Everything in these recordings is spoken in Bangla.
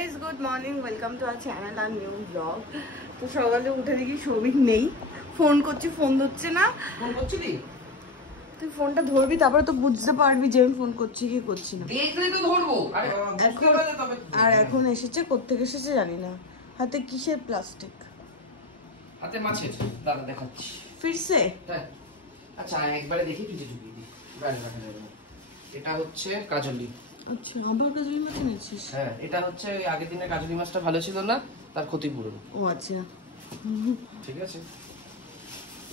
Guys, good morning, welcome to our channel আর নিউ ব্লগ। তো সকালে উঠে দেখি সৌভিক নেই, ফোন করছি, ফোন ধরছে না। ফোন করছিলি? তুই ফোনটা ধরবি, তারপরে তো বুঝতে পারবি যে আমি ফোন করছি কি করছি না। দেখলে তো ধরবো। আর এখন এসেছে, কোত্থেকে এসেছে জানি না। হাতে কিসের প্লাস্টিক? হাতে মাছের। দাঁড়া দেখাচ্ছি। ফিরছে? আচ্ছা একবারে দেখি পিঠে ঢুকিয়ে দিই, বাইরে রাখা যাবে না। এটা হচ্ছে কাজলি। আচ্ছা, আবার কাজলি মাছ এনেছিস? হ্যাঁ, এটা হচ্ছে ওই আগের দিনের কাজলি মাছটা ভালো ছিল না, তার ক্ষতিপূরণ। ও আচ্ছা, ঠিক আছে।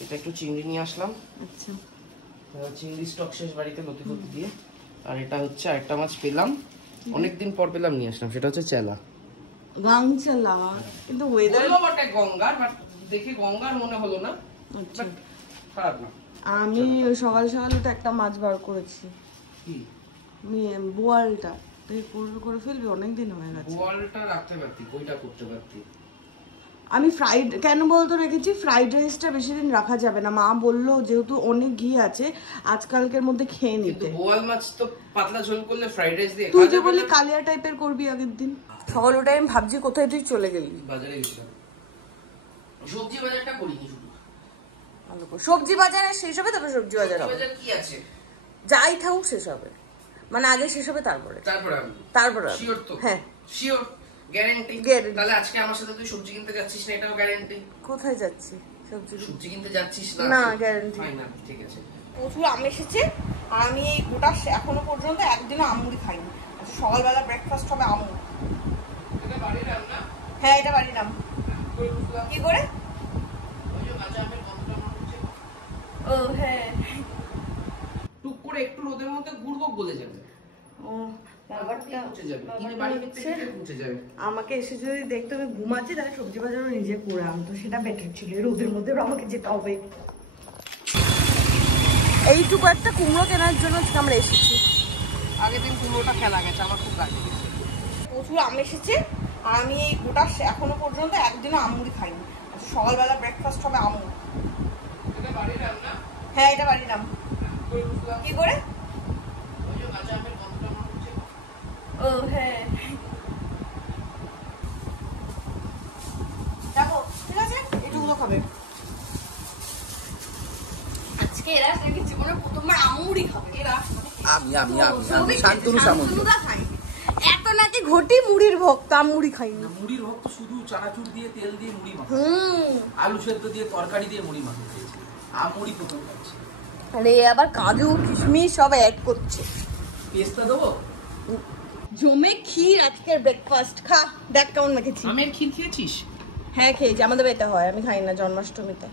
এটা একটু চিংড়ি নিয়ে আসলাম। আচ্ছা, চিংড়ি স্টক শেষ বাড়িতে লতি লতি দিয়ে। আর এটা হচ্ছে আরেকটা মাছ পেলাম, অনেকদিন পর পেলাম, নিয়ে আসলাম। সেটা হচ্ছে চেলা, গাংচালা। কিন্তু ওয়েদার বটে গঙ্গার, বাট দেখে গঙ্গার মনে হলো না। আচ্ছা, খারাপ না। আমি সকাল সকাল তো একটা মাছ বার করেছি। কি? বোয়ালটা তুই করে ফেলবি, অনেকদিন হয়ে গেছে। বোয়ালটা রাখতে পারতি, কইটা করতে পারতি। আমি ফ্রাইড কেন বলতো রেখেছি, ফ্রাইড রাইসটা বেশি দিন রাখা যাবে না। মা বললো যেহেতু অনেক ঘি আছে আজকালকের মধ্যে খেয়ে নিতে। বোয়াল মাছ তো পাতলা ঝোল করলে ফ্রাইড রাইস দিয়ে তুই যে বললি কালিয়া টাইপের করবি আগের দিন। সকাল উঠে আমি ভাবছি কোথায় তুই চলে গেলি। বাজারে গেছিলাম, সবজি বাজারটা করিনি শুধু। সবজি বাজারে শেষ হবে, তবে সবজি বাজার হবে। বাজার কি আছে? যাই থাকুক শেষ হবে, মানে আগে শেষ হবে তারপরে শিওর তো? হ্যাঁ শিওর, গ্যারান্টি। তাহলে আজকে আমার সাথে তুই সবজি কিনতে যাচ্ছিস না, এটাও গ্যারান্টি। কোথায় যাচ্ছি? সবজি কিনতে যাচ্ছিস না? না, গ্যারান্টি না। ঠিক আছে। প্রচুর আম এসেছে, আর আমি এই গোটা এখনো পর্যন্ত একদিনও আমুড়ি খাইনি। সকালবেলা ব্রেকফাস্ট হবে আমুড়ি। এটা বাড়ির আম না? হ্যাঁ, এটা বাড়ির আম। কি করে? ও হ্যাঁ, টুক করে একটু রোদের মধ্যে ঘুরবো, গলে যাবে। ও ব্যাপারটা আমাকে এসে যদি দেখতে আমি ঘুমাচ্ছি, তাহলে সবজি বাজারও নিজে করে আনতো, সেটা বেটার ছিল। রোদের মধ্যে আমাকে যেতে হবে। এইটুকু একটা কুমড়ো কেনার জন্য আমরা এসেছি। আগের দিন কুমড়োটা খেলা গেছে, আমার খুব গাছ গেছে। প্রচুর আম এসেছে, আর আমি এই গোটা এখনো পর্যন্ত একদিনও আমুড়ি খাইনি। সকালবেলা ব্রেকফাস্ট হবে আমুড়ি। এটা বাড়ির আম না? হ্যাঁ, এটা বাড়ির আম। কি করে? ও হ্যাঁ, দেখো ঠিক আছে, এটুকুলো খাবে আজকে। এরা নাকি জীবনে প্রথমবার আমুড়ি খাবে। এরা আমি শান্তনু খাই। এত নাকি ঘটি মুড়ির ভক্ত, আমুড়ি খাইনি। মুড়ির ভক্ত শুধু চানাচুর দিয়ে, তেল দিয়ে মুড়ি মাখা, আলু সেদ্ধ দিয়ে, তরকারি দিয়ে মুড়ি মাখা। আমুড়ি প্রথম খাচ্ছি। আরে আবার কাজু কিশমিশ সব অ্যাড করছে। পেস্তা দেবো? জমে ক্ষীর আজকের ব্রেকফাস্ট। খা, দেখ কেমন মেখেছি। আমের ক্ষীর খেয়েছিস? হ্যাঁ খেয়েছি, আমাদের বাড়িতে হয়, আমি খাই না জন্মাষ্টমীতে।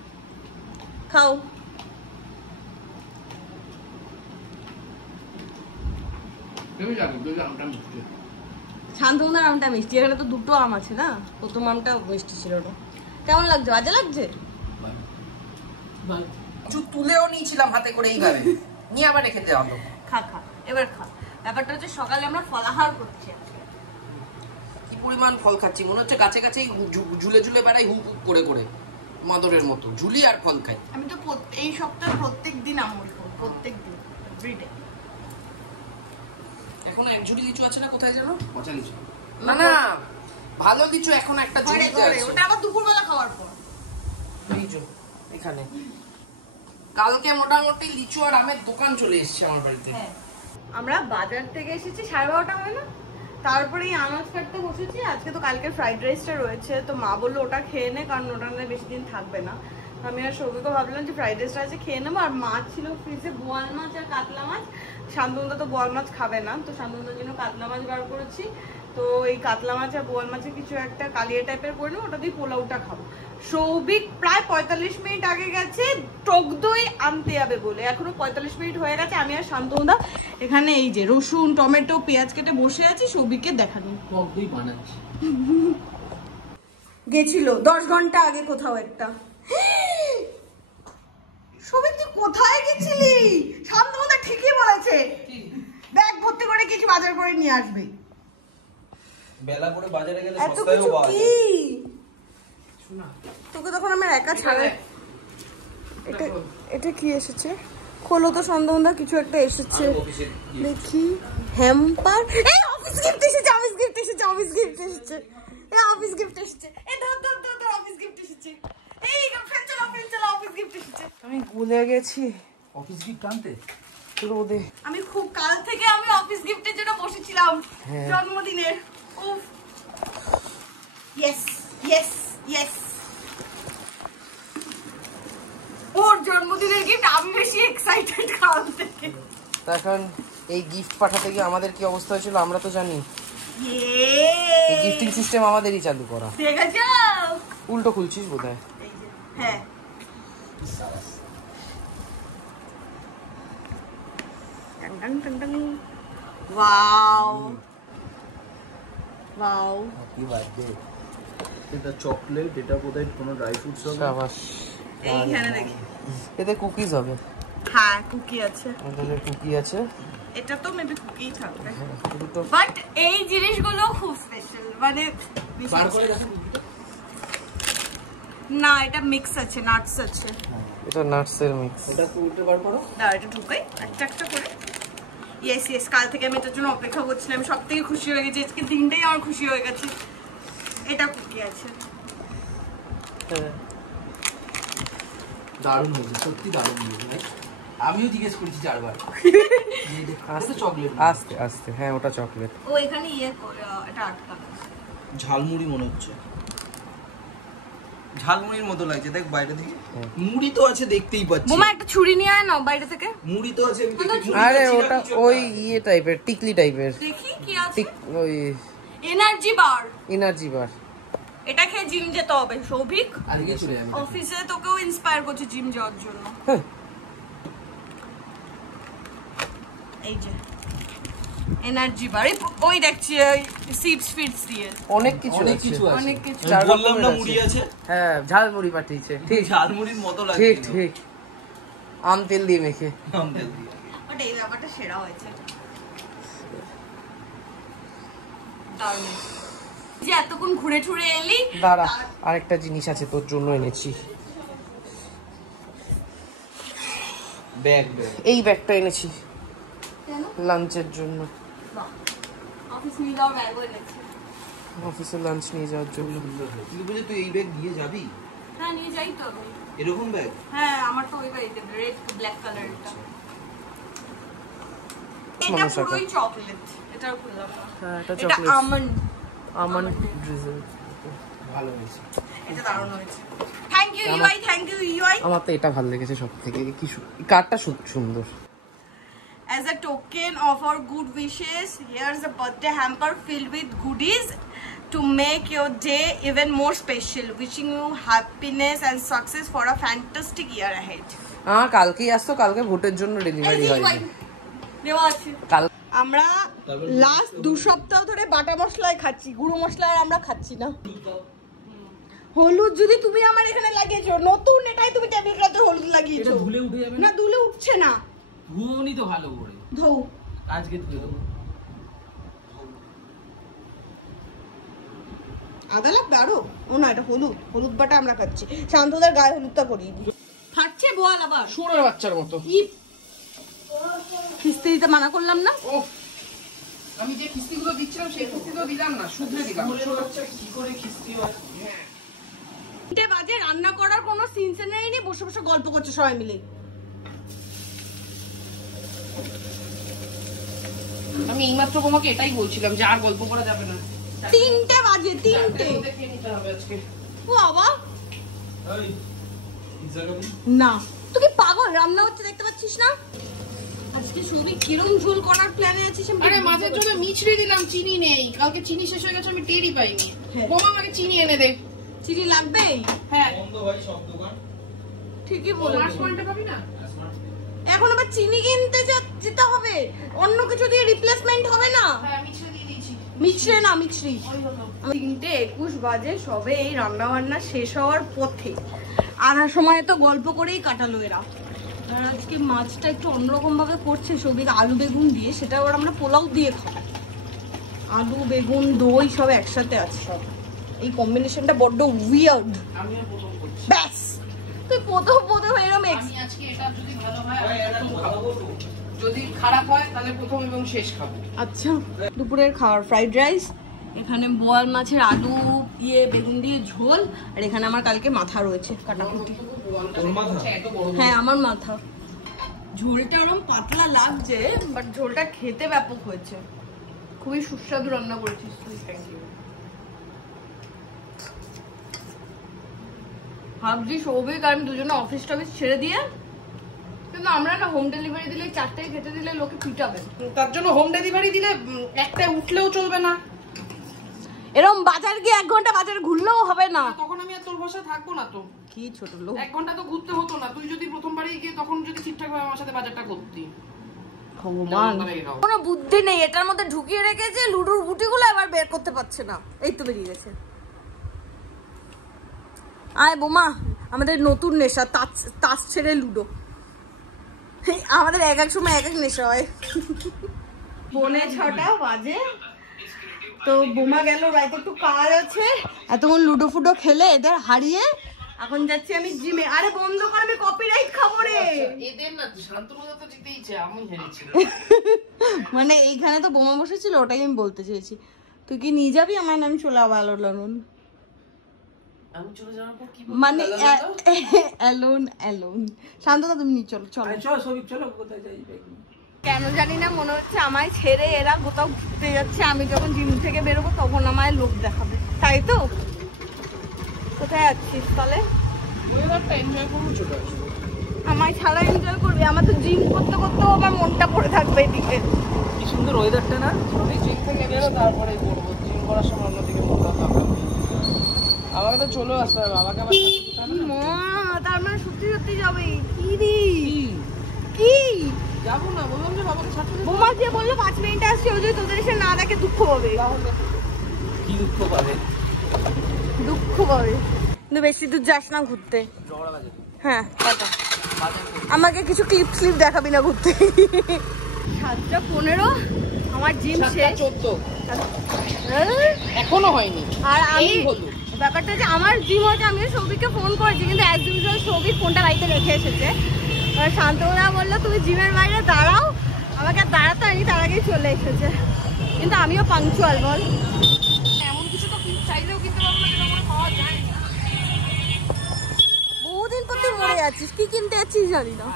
খাও। শান্তনুদার আমটা মিষ্টি, এখানে তো দুটো আম আছে না, প্রথম আমটা মিষ্টি ছিল না। কেমন লাগছে? বাজে লাগছে? কিছু তুলেও নিয়েছিলাম হাতে করে, এইভাবে নিয়ে আবার রেখে দেওয়া হলো। খা, এবার খা। ব্যাপারটা হচ্ছে সকালে আমরা ফলাহার করছি। কি পরিমাণ ফল খাচ্ছি, মনে হচ্ছে কাছে কাছেই ঝুলে ঝুলে বেড়াই, হু করে করে মাদরের মতো ঝুলি আর ফল খাই। আমি তো এই সপ্তাহে প্রত্যেক দিন আমুড়ি খাই, প্রত্যেক দিন, এভরিডে। এখন এক ঝুড়ি লিচু আছে না, কোথায় যেন? পচা লিচু না, ভালো লিচু এখন একটা ঝুড়িতে আছে। ওটা আবার দুপুরবেলা খাওয়ার পর। লিচু এখানে কালকে মোটামুটি লিচু আর আমের দোকান চলে এসেছে আমার বাড়িতে। আমরা বাজার থেকে এসেছি 12:30 হয় না, তারপরে আনাজ কাটতে বসেছি। আজকে তো কালকের ফ্রাইড রাইসটা রয়েছে, তো মা বললো ওটা খেয়ে নে, কারণ ওটা বেশি দিন থাকবে না। আমি আর সৌভিকও ভাবলাম যে ফ্রাইড রাইসটা আছে খেয়ে নেবো। আর মাছ ছিল ফ্রিজে, বোয়াল মাছ আর কাতলা মাছ। শান্তনুদা তো বোয়াল মাছ খাবে না, তো শান্তনুদার জন্য কাতলা মাছ বার করেছি। তো এই কাতলা মাছ আর বোয়াল মাছের কিছু একটা কালিয়া টাইপের করে নেবো, ওটা দিয়ে পোলাওটা খাবো। সৌভিক প্রায় 45 মিনিট আগে গেছে টক দই আনতে যাবে বলে, এখনো 45 মিনিট হয়ে গেছে। আমি আর শান্তনুদা এখানে এই যে রসুন টমেটো পেঁয়াজ কেটে বসে আছি, সৌভিককে দেখানো। টক দই বানাচ্ছি। গেছিল 10 ঘন্টা আগে কোথাও একটা। সৌভিক তুই কোথায় গেছিলি? শান্তনুদা ঠিকই বলেছে, ব্যাগ ভর্তি করে কিছু বাজার করে নিয়ে আসবে। বেলা করে বাজারে গেলে সস্তায়ও পাওয়া যায়। তোকে তখন আমার একা ছাড়ে। এটা কি এসেছে? খোলো তো শান্তনুদা, কিছু একটা এসেছে দেখি। হ্যাম্পার। এই অফিস গিফট এসেছে, অফিস গিফট এসেছে, অফিস গিফট এসেছে, এই অফিস গিফট এসেছে, এই ধর ধর ধর ধর অফিস গিফট এসেছে, এই ফ্রেন্ড চলো অফিস গিফট এসেছে। আমি ভুলে গেছি অফিস গিফট আনতে রোদে। আমি খুব কাল থেকে আমি অফিস গিফটের জন্য বসেছিলাম জন্মদিনের। উফ ইয়েস ইয়েস ইয়েস, ওর জন্মদিনের গিফট আমি বেশি এক্সাইটেড কাল থেকে। তার কারণ এই গিফট পাঠাতে গিয়ে আমাদের কি অবস্থা হয়েছিল আমরা তো জানি। এই গিফটিং সিস্টেম আমাদেরই চালু করা। দেখা যাক, উল্টো খুলছিস বোধহয়। হ্যাঁ ওয়াও ওয়াও, হ্যাপি বার্থডে। এটা চকলেট, এটা বোধহয় কোনো ড্রাই ফ্রুটস হবে। শাবাশ। এইখানে দেখি এতে কুকিজ হবে। হ্যাঁ কুকি আছে, এখানে কুকি আছে। এটা তো মেবি কুকি থাকবে, দুটো বাট এই জিনিসগুলো খুব স্পেশাল, মানে বার করে দেখো। না এটা মিক্স আছে, নাটস আছে। এটা নাটসের মিক্স। এটা উল্টে বার করো। দাঁড়া এটা ঢুকাই একটা একটা করে। ইয়েস ইয়েস, কাল থেকে আমি এটার জন্য অপেক্ষা করছিলাম, সব থেকে খুশি হয়ে গেছি আজকে দিনটাই আমার খুশি হয়ে গেছে। এটা কুকি আছে, দারুণ হয়েছে, সত্যি দারুণ হয়েছে। আমিও জিজ্ঞেস করছি 4 বার। আস্তে চকলেট, আস্তে আস্তে। হ্যাঁ ওটা চকলেট। ও এখানে ইয়ে এটা আটকা। ঝালমুড়ি মনে হচ্ছে, ঝালমুড়ির মতো লাগছে। দেখ বাইরে থেকে মুড়ি তো আছে, দেখতেই পাচ্ছি। বোমা একটা ছুরি নিয়ে আয় না বাইরে থেকে। মুড়ি তো আছে। আরে ওটা ওই ইয়ে টাইপের, টিকলি টাইপের। দেখি কি আছে। টিক ওই এনার্জি বার। Energy bar. এটা খেয়ে জিম যেতে হবে সৌভিক। আজকে চলে যাবে। অফিসে তোকেও ইন্সপায়ার করছে জিম যাওয়ার জন্য। এই যে এনার্জি বার, ওই দেখছি সিপস ফিটস দিয়ে অনেক কিছু অনেক আছে। কিছু আছে। অনেক কিছু। আমি বললাম না মুড়ি আছে। হ্যাঁ ঝালমুড়ি পাঠিয়েছে। ঠিক ঝালমুড়ির মতো লাগছে। ঠিক ঠিক। আম তেল দিয়ে মেখে। বাট এই ব্যাপারটা সেরা হয়েছে, দারুণ। যে এতক্ষণ ঘুরে ঠুরে এলি। দাঁড়া আরেকটা জিনিস আছে তোর জন্য এনেছি। ব্যাগ এই ব্যাগটা এনেছি লাঞ্চের জন্য। অফিস নিয়ে যাওয়ার ব্যাগও এনেছি। অফিসে লাঞ্চ নিয়ে যাওয়ার জন্য। তুই বুঝে তুই এই ব্যাগ নিয়ে যাবি? হ্যাঁ নিয়ে যাই তো আমি। এরকম ব্যাগ? হ্যাঁ আমার তো ওই বাড়িতে রেড ব্ল্যাক কালারটা। এটা মানুষ আঁকা। পুরোই চকলেট, এটাও খুললাম না। হ্যাঁ এটা এটা চকলেট। আমন্ড। Almond drizzle. ভালো হয়েছে। এটা দারুণ হয়েছে। থ্যাংক ইউ ইউআই, থ্যাংক ইউ ইউআই। আমার তো এটা ভালো লেগেছে সবথেকে। কি কার্ডটা সুন্দর। As a token of our good wishes, here's a birthday hamper filled with goodies to make your day even more special. Wishing you happiness and success for a fantastic year ahead. কালকেই আসতো, কালকে ভোটের জন্য ডেলিভারি হয়নি। দেওয়া আছে। কাল আমরা লাস্ট 2 সপ্তাহ ধরে বাটা মশলাই খাচ্ছি, গুঁড়ো মশলা আর আমরা খাচ্ছি না। হলুদ যদি তুমি আমার এখানে লাগিয়েছো, নতুন এটাই তুমি টেবিল ক্লথে হলুদ লাগিয়েছো। এটা ধুলে উঠে যাবে না? ধুলে উঠছে না। ধুয়োনি তো ভালো করে। ধৌ আজকে ধুয়ে দেবো। আদা লাগবে আরো? ও না, এটা হলুদ, হলুদ বাটা আমরা খাচ্ছি। শান্তদার গায়ে হলুদটা করিয়ে দিই। ফাটছে বল আবার শুয়োরের বাচ্চার মতো। খিস্তি দিতে মানা করলাম না? ও আমি যে কিস্তিগুলো দিচ্ছিলাম সেই কিস্তিগুলো দিলাম না, শুধরে দিলাম। কি করে খিস্তি হয়? 3টে বাজে, রান্না করার কোনো সিনসে নেই, বসে বসে গল্প করছে সবাই মিলে। আমি এইমাত্র তোমাকে এটাই বলছিলাম যে আর গল্প করা যাবে না। 3টে বাজে, 3টে। দেখে নিতে হবে আজকে। ও বাবা এই পিজ্জা খাবি? না, তুই কি পাগল? রান্না হচ্ছে দেখতে পাচ্ছিস না? আজকে শুধু কিরম ঝোল করার প্ল্যানে আছিস? আরে মাছের জন্য মিছরি দিলাম, চিনি নেই। কালকে চিনি শেষ হয়ে গেছে, আমি টেরই পাইনি। হ্যাঁ। বোমা আমাকে চিনি এনে দে। চিনি লাগবে? হ্যাঁ বন্ধ ভাই সব দোকান। ঠিকই বলে। লাস্ট পয়েন্টটা পাবি না? এখন আবার চিনি কিনতে যেতে হবে, অন্য কিছু দিয়ে রিপ্লেসমেন্ট হবে না? হ্যাঁ মিছরি দিয়ে দিয়েছি। মিছরি না মিছরি। 3:21 বাজে, সবে এই রান্না বান্না শেষ হওয়ার পথে। আনার সময় তো গল্প করেই কাটালো এরা। আর আজকে মাছটা একটু অন্যরকম ভাবে করছে সবিক, আলু বেগুন দিয়ে। সেটা আবার আমরা পোলাও দিয়ে খাই। আলু বেগুন দই সব একসাথে আছে সব। এই কম্বিনেশনটা বড্ড উইয়ার্ড। আমিও প্রথম করছি। ব্যাস তুই প্রথম এরকম আমি আজকে এটা যদি ভালো হয় ভাই এটা তো খাবো তো। যদি খারাপ হয় তাহলে প্রথম এবং শেষ খাবো। আচ্ছা, দুপুরের খাবার ফ্রাইড রাইস, এখানে বোয়াল মাছের আলু বেগুন দিয়ে ঝোল, আর এখানে আমার কালকে মাথা রয়েছে কাটাকুটি। হ্যাঁ আমার মাথা। ঝোলটা ওরকম পাতলা লাগছে, বাট ঝোলটা খেতে ব্যাপক হয়েছে। খুবই সুস্বাদু রান্না করেছিস তুই। ভাবছি সৌভিক আর আমি দুজনে অফিস টফিস ছেড়ে দিয়ে, কিন্তু আমরা না হোম ডেলিভারি দিলে 4টায় খেতে দিলে লোকে পিটাবে। তার জন্য হোম ডেলিভারি দিলে একটায় উঠলেও চলবে না, এরকম বাজার গিয়ে 1 ঘন্টা বাজার ঘুরলেও হবে না। তখন আমি আর তোর ভরসায় থাকবো না। তো কি ছোট লোক, 1 ঘন্টা তো ঘুরতে হতো না। তুই যদি প্রথমবারই গিয়ে তখন যদি ঠিকঠাক ভাবে আমার সাথে বাজারটা করতি। ভগবান, কোনো বুদ্ধি নেই। এটার মধ্যে ঢুকিয়ে রেখেছে লুডুর গুটিগুলো, এবার বের করতে পারছে না। এই তো বেরিয়ে গেছে। আয় বোমা, আমাদের নতুন নেশা তাস ছেড়ে লুডো। আমাদের এক এক সময় এক এক নেশা হয়। 6:45 বাজে, তো বোমা গেল রাইতে, একটু কাজ আছে। এতক্ষণ লুডো ফুডো খেলে এদের হারিয়ে এখন যাচ্ছি আমি জিমে। আরে বন্ধ কর, আমি কপিরাইট খাবো রে। এদের না শান্তনুদা তো জিতেইছে, আমি হেরেছি। মানে এইখানে তো বোমা বসেছিল, ওটাই আমি বলতে চেয়েছি। তুই কি নিয়ে যাবি আমায়? আমি চলে আবার আমি চলে যাওয়ার পর কি মানে অ্যালোন। শান্তনা তুমি নিয়ে চলো। চলো সবিক, চলো কোথায় যাই? কেন জানি না মনে হচ্ছে আমায় ছেড়ে এরা কোথাও ঘুরতে যাচ্ছে। আমি যখন জিম থেকে বেরোবো তখন আমায় লোক দেখাবে, তাই তো? কোথায় যাচ্ছিস তাহলে? ওয়েদারটা এনজয় করবো, চলে আসবো। আমায় ছাড়া এনজয় করবি? আমার তো জিম করতে করতেও আমার মনটা পড়ে থাকবে এদিকে। কি সুন্দর ওয়েদারটা না? জিম থেকে বেরো, তারপরে করবো। জিম করার সময় অন্যদিকে মনটা থাকবে। আমাকে তো চলেও আসতে হবে, বাবাকে আবার তার মানে সত্যি সত্যি যাবে? কি রে কি যাবো না, বললাম যে বাবাকে সাথে। বোমা যে বললো 5 মিনিটে আসছি, ও যদি তোদের এসে না দেখে দুঃখ পাবে। কি দুঃখ পাবে? কিন্তু বেশি দূর যাস না ঘুরতে। হ্যাঁ টাটা। আমাকে কিছু ক্লিপ দেখাবি না ঘুরতে। 7:15 আমার জিম শেষ। 14 এখনো হয়নি। আর আমি ব্যাপারটা যে আমার জিম হচ্ছে, আমি সৌভিককে ফোন করেছি, কিন্তু অ্যাজ ইউজুয়াল সৌভিক ফোনটা বাড়িতে রেখে এসেছে। শান্তনা বললো তুমি জিমের বাইরে দাঁড়াও, আমাকে দাঁড়াতে হয়নি, তার আগেই চলে এসেছে। কিন্তু আমিও পাংচুয়াল বল। এমন কিছু তো চাইলেও কিনতে পারবো না, যেটা মনে পাওয়া যায় না। বহুদিন পর তুই মরে যাচ্ছিস, কি কিনতে যাচ্ছিস জানি না।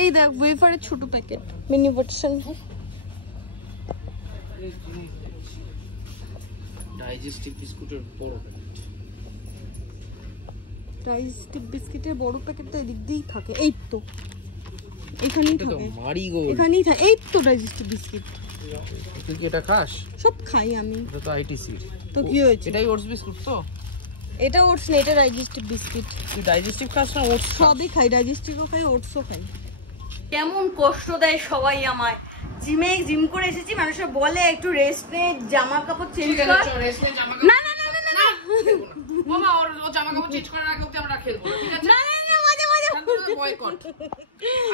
এই দেখ ওয়েফারের ছোট প্যাকেট, মিনি ভার্সন। ডাইজেস্টিভ বিস্কুটের বড় ডাইজেস্টিভ বিস্কিটের বড় প্যাকেট তো এদিক দিয়েই থাকে। এই তো এখানেই থাকে, এখানেই থাকে। এই তো ডাইজেস্টিভ বিস্কিট। তুই কি এটা খাস? সব খাই আমি। এটা তো আইটিসি। তো কি হয়েছে? এটাই ওটস বিস্কুট তো? এটা ওটস না, এটা ডাইজেস্টিভ বিস্কিট। তুই ডাইজেস্টিভ খাস না ওটস? সবই খাই, ডাইজেস্টিভও খাই, ওটসও খাই। কেমন কষ্ট দেয় সবাই আমায়। জিম করে এসেছি, মানুষের বলে একটু রেস্ট নে, জামা কাপড় চেঞ্জ কর। না না না না না মামা, ওর জামা কাপড় চেঞ্জ করার আগে ওকে আমরা খেলবো, ঠিক আছে? না না না, মাঝে মাঝে বয়কট।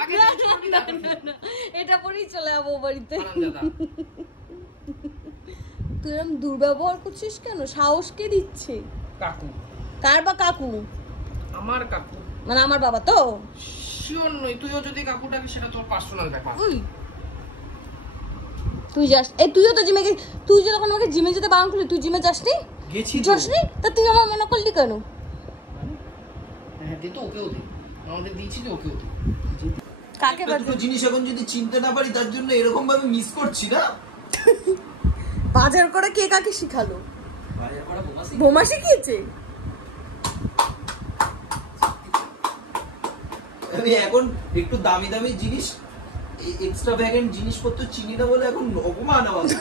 আগে এটা পরেই চলে যাবো বাড়িতে। আনন্দা তুই এরকম দুর্ব্যবহার করছিস কেন? সাহস কে দিচ্ছে? কাকু। কার বা কাকু? আমার কাকু। মানে আমার বাবা তো? শিওর নই, তুইও যদি কাকুটাকে, সেটা তোর পার্সোনাল ব্যাপার। তুই যাস? তুইও তো জিমে গেছিস। তুই যখন আমাকে জিমে যেতে বারণ করলি, তুই জিমে যাসনি? যাসনি? তা তুই আমার মনে করলি কেন? হ্যাঁ দে তো, ওকেও দে। আমাদের দিয়েছি যে ওকেও দে। কাকে বাজে জিনিস এখন যদি চিনতে না পারি, তার জন্য এরকম ভাবে মিস করছি না। বাজার করে কে কাকে শিখালো? বোমা শিখিয়েছে। আমি এখন একটু দামি দামি জিনিস, এক্সট্রা ভ্যাগেন্ট জিনিসপত্র চিনি না বলে এখন অপমান আমাকে।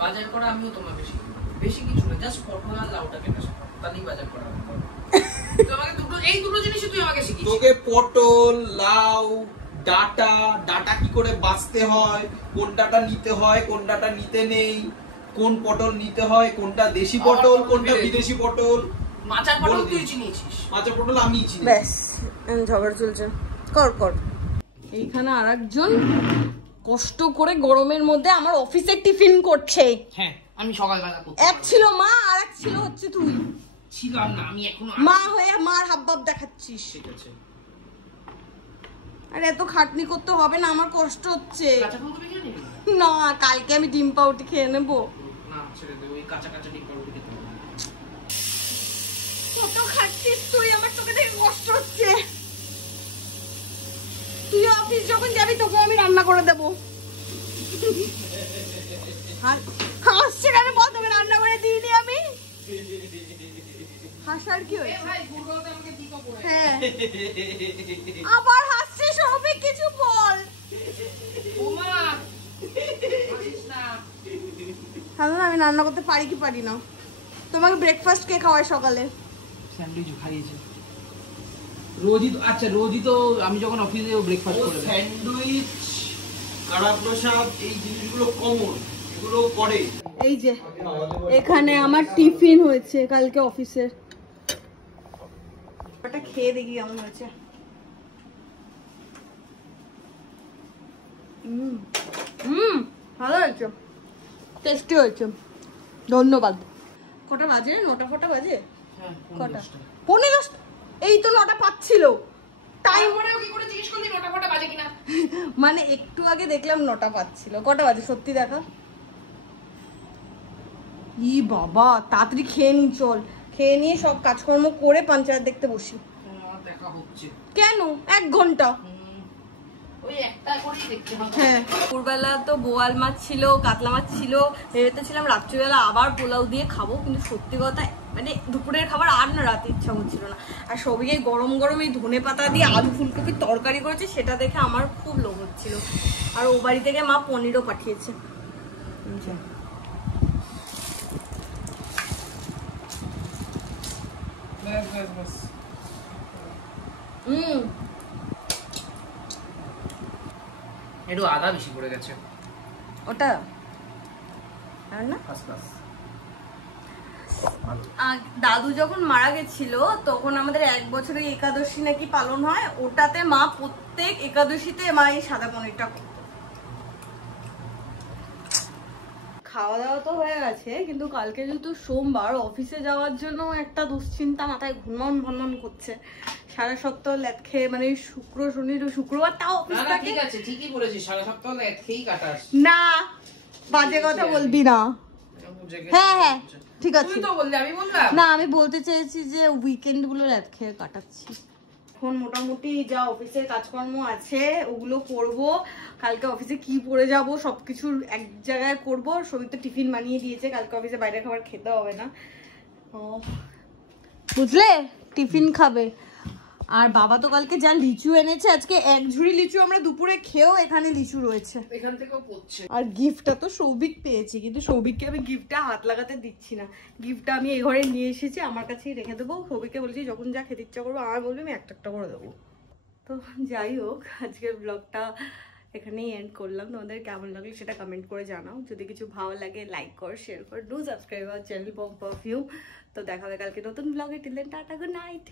বাজার করা আমিও তোমার বেশি কিছু না, জাস্ট পটল আর লাউটা কেটে তাহলেই বাজার করা হবে। তুই আমাকে এই দুটো জিনিসই তুই আমাকে শিখিয়েছিস। তোকে পটল, লাউ, ডাটা কি করে বাছতে হয়, কোন ডাটা নিতে হয়, কোন ডাটা নিতে নেই, কোন পটল নিতে হয়, কোনটা দেশি পটল, কোনটা বিদেশি পটল। মাচার পটল তুই চিনিয়েছিস? মাচার পটল আমি চিনি। ব্যাস ঝগড়া চলছে। কর এইখানে আরেকজন কষ্ট করে গরমের মধ্যে আমার অফিসে টিফিন করছে। হ্যাঁ, আমি সকালবেলা করতে। এক ছিল মা, আর এক ছিল হচ্ছে তুই। ছিলাম না আমি, এখনো মা হয়ে মার হাবভাব দেখাচ্ছিস। ঠিক আছে, আরে এত খাটনি করতে হবে না, আমার কষ্ট হচ্ছে। কাঁচা ফুলকপি খেয়ে নিবি? না, কালকে আমি ডিম পাউরুটি খেয়ে নেবো। না ছেড়ে দে, ওই কাঁচা কাঁচা ডিম পাউরুটি খেতে হবে। কত খাচ্ছিস তুই, আমার তোকে দেখে কষ্ট হচ্ছে। তুই অফিস যখন যাবি তোকে আমি রান্না করে দেবো। হাসছে কেন বল, তোকে রান্না করে দিইনি আমি? হাসার কি হয়েছে? ভাই গুড়োতে আমাকে দিকো করে। হ্যাঁ, আবার হাসছে সবে, কিছু বল। ওমা হাসিস না। হ্যাঁ, আমি রান্না করতে পারি কি পারি না? তোমাকে ব্রেকফাস্ট কে খাওয়ায় সকালে? স্যান্ডউইচ খাইয়েছে রোজই তো। আচ্ছা রোজই তো আমি যখন অফিসে ব্রেকফাস্ট করে দেয়। স্যান্ডউইচ, কাড়া প্রসাদ, এই জিনিসগুলো কমন, এগুলো করে। এই যে এখানে আমার টিফিন হয়েছে কালকে অফিসের, ওটা খেয়ে দেখি কেমন হয়েছে। ভালো হয়েছে, টেস্টি হয়েছে, ধন্যবাদ। কটা বাজে? 9টা ফটা বাজে? হ্যাঁ কটা? 9:45। এই তো 9টা পাচ্ছিল টাইম। মনে কি করে জিজ্ঞেস করলি 9টা ফটা বাজে কিনা? মানে একটু আগে দেখলাম 9টা পাচ্ছিল। কটা বাজে সত্যি দেখা? ই বাবা, তাড়াতাড়ি খেয়ে নি, চল খেয়ে নিয়ে সব কাজকর্ম করে পাঞ্চায়েত দেখতে বসি। আমার দেখা হচ্ছে কেন? 1 ঘন্টা। ওই একটা করেই দেখতে হবে। হ্যাঁ, দুপুরবেলা তো বোয়াল মাছ ছিল, কাতলা মাছ ছিল, ভেবেছিলাম রাত্রিবেলা আবার পোলাও দিয়ে খাবো, কিন্তু সত্যি কথা মানে দুপুরের খাবার আর না রাতে ইচ্ছা হচ্ছিল না। আর সবই গরম গরম এই ধনে পাতা দিয়ে আলু ফুলকপির তরকারি করেছে, সেটা দেখে আমার খুব লোভ হচ্ছিল। আর ও বাড়ি থেকে মা পনিরও পাঠিয়েছে। একটু আদা বেশি পড়ে গেছে ওটা আর না। দাদু যখন মারা গেছিল তখন আমাদের 1 বছরের একাদশী নাকি পালন হয়, ওটাতে মা প্রত্যেক একাদশীতে মা এই সাদা পনিরটা করতো। খাওয়া দাওয়া তো হয়ে গেছে, কিন্তু কালকে যেহেতু সোমবার অফিসে যাওয়ার জন্য একটা দুশ্চিন্তা মাথায় ঘুরমন ভনমন করছে। সারা সপ্তাহ ল্যাদ খেয়ে, মানে শুক্র শনি শুক্রবার তাও অফিস থাকে। ঠিক আছে, ঠিকই বলেছিস, সারা সপ্তাহ খেয়েই কাটাস। না, বাজে কথা বলবি না। হ্যাঁ হ্যাঁ ঠিক আছে, তুই তো বললি, আমি বললাম না। আমি বলতে চেয়েছি যে উইকেন্ড গুলো রাত খেয়ে কাটাচ্ছি। এখন মোটামুটি যা অফিসের কাজকর্ম আছে ওগুলো করব। কালকে অফিসে কি পরে যাব সবকিছু এক জায়গায় করব। সবই তো টিফিন বানিয়ে দিয়েছে, কালকে অফিসে বাইরে খাবার খেতে হবে না, বুঝলে? টিফিন খাবে। আর বাবা তো কালকে যা লিচু এনেছে, আজকে 1 ঝুড়ি লিচু আমরা দুপুরে খেয়েও এখানে লিচু রয়েছে। এখান থেকেও পড়ছে। আর গিফটটা তো সৌভিক পেয়েছি, কিন্তু সৌভিককে আমি গিফটটা হাত লাগাতে দিচ্ছি না। গিফটটা আমি এই ঘরে নিয়ে এসেছি, আমার কাছেই রেখে দেবো। সৌভিককে বলছি যখন যা খেতে ইচ্ছা করবো আমার বলবি, আমি একটা একটা করে দেবো। তো যাই হোক, আজকের ব্লগটা এখানেই এন্ড করলাম। তোমাদের কেমন লাগলো সেটা কমেন্ট করে জানাও। যদি কিছু ভালো লাগে লাইক কর, শেয়ার কর, ডু সাবস্ক্রাইব আওয়ার চ্যানেল পম পারফিউম। তো দেখা হবে কালকে নতুন ব্লগে। Till then tata, good night.